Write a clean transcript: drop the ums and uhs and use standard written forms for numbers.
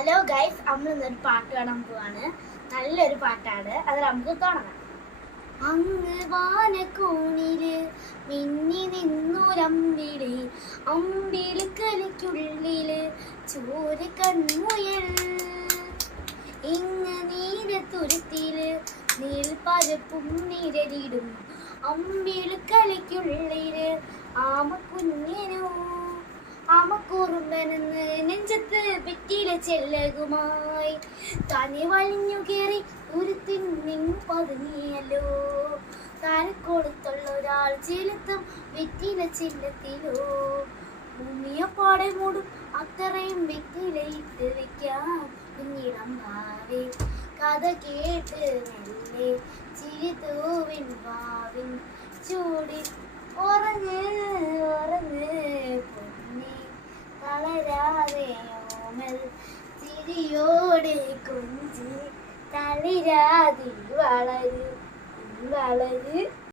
Hello guys, നമ്മൾ ഇന്നൊരു പാട്ട് കാണാൻ പോവാണ്. നല്ലൊരു പാട്ടാണ്, അത് നമുക്ക് തുടങ്ങാം. അങ്ങ് വാനക്കോണില് മിന്നി നിന്നൊരമ്പിളി, അമ്പിളിക്കലിക്കുള്ളില് ചോര കൺമുയൽ. ഇങ്ങ് നീരത്തുരുത്തില് നീൽപ്പരപ്പും നിഴലിടും, അമ്പിളിക്കലിക്കുള്ളില് ആമക്കുഞ്ഞനോ ആമക്കുറുമ്പനെന്ന് നെഞ്ചത്ത് പെറ്റിയിലെ ചെല്ലകുമായി തന്നെ വലിഞ്ഞു കയറി ഉരുത്തിന്നു പതുങ്ങിയല്ലോ. താരക്കോളത്തുള്ള ഒരാൾ ചെലുത്തും വെറ്റിയിലെ ചെല്ലത്തിലോ. ഭൂമിയപ്പാടെ മൂടും അത്രയും വെറ്റിയിലയിട്ട് വെക്കാം കുഞ്ഞിടം ഭാവി. കഥ കേട്ട് മെല്ലെ ചിരി തൂവിൻ ഭാവിൻ ചൂടിൽ ഉറങ്ങ് ഉറങ്ങ് പൊന്നേ, തളരാതെ ഓമൽ ചിരിയോടെ കുഞ്ചി തളിരാതി വളര് വളര്.